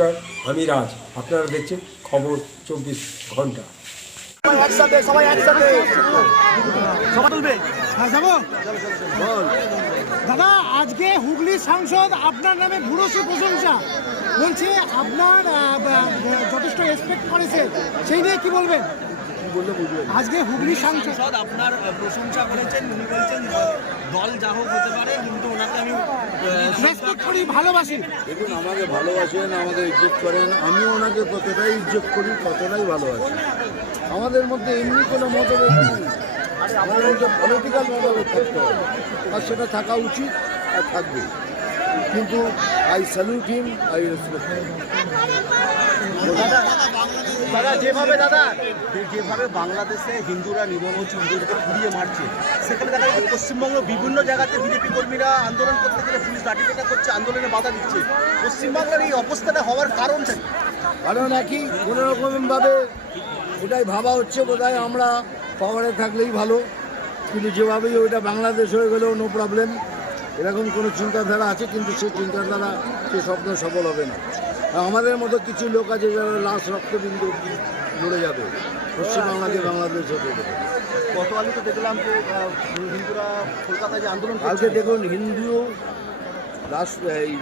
নমস্কার আমি রাজ। আপনারা দেখছেন খবর চব্বিশ ঘণ্টা। একসাথে সবাই একসাথে। সবাই তুলবে। দাদা আজকে হুগলি সাংসদ আপনার নামে ভুরসে প্রশংসা। বলছে আপনার যথেষ্ট রেসপেক্ট করেছে। সেই নিয়ে কি বলবেন? আজকে হুগলি সাংসদ আপনার প্রশংসা করেছেন উনি বলছেন দল যা হোক হতে পারে কিন্তু ওনাকে আমি রেসপেক্ট করি ভালোবাসি। দেখুন আমাকে ভালোবাসেন আমাকে ইজ্জত করেন আমিও ওনাকে ততটাই ইজ্জত করি ততটাই ভালোবাসি। আমাদের মধ্যে এমনি কোনো মতভেদ নেই। আমাদের মধ্যে পলিটিক্যাল মতভেদ থাকতে হবে। আর সেটা থাকা উচিত আর থাকবে কিন্তু I salute him I respect দাদা যেভাবে দাদা যেভাবে বাংলাদেশে হিন্দুরা হচ্ছে হিন্দুদেরকে পুড়িয়ে মারছে সেখানে দেখা যাচ্ছে পশ্চিমবঙ্গ বিভিন্ন জায়গাতে বিজেপি কর্মীরা আন্দোলন করতে গেলে পুলিশ লাঠিপেটা করছে আন্দোলনে বাধা দিচ্ছে। পশ্চিমবাংলার এই অবস্থাটা হওয়ার কারণটা কি? কারণ একই কোনো রকমভাবে ওটাই ভাবা হচ্ছে বোধহয় আমরা পাওয়ারে থাকলেই ভালো। কিন্তু যেভাবেই ওইটা বাংলাদেশ হয়ে গেলেও নো প্রবলেম এরকম কোনো চিন্তাধারা আছে কিন্তু সেই চিন্তাধারা সে স্বপ্ন সফল হবে না। আমাদের মতো কিছু লোক আছে যারা লাশ রক্তবিন্দু অবধি লড়ে যাবে। পশ্চিমবাংলাকে বাংলাদেশ হতে দেবে। গতকালই তো দেখলাম যে হিন্দুরা কলকাতায় যে আন্দোলন কালকে দেখুন হিন্দু রাষ্ট্র এই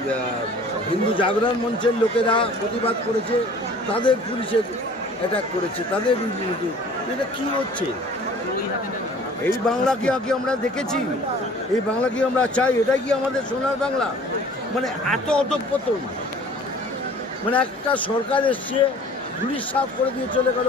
হিন্দু জাগরণ মঞ্চের লোকেরা প্রতিবাদ করেছে তাদের পুলিশে অ্যাটাক করেছে তাদের। এটা কি হচ্ছে? এই বাংলা কি আগে আমরা দেখেছি? এই বাংলা কি আমরা চাই? এটাই কি আমাদের সোনার বাংলা? মানে এত অধপতন। মানে একটা সরকার এসছে পুলিশ সাফ করে দিয়ে চলে গেল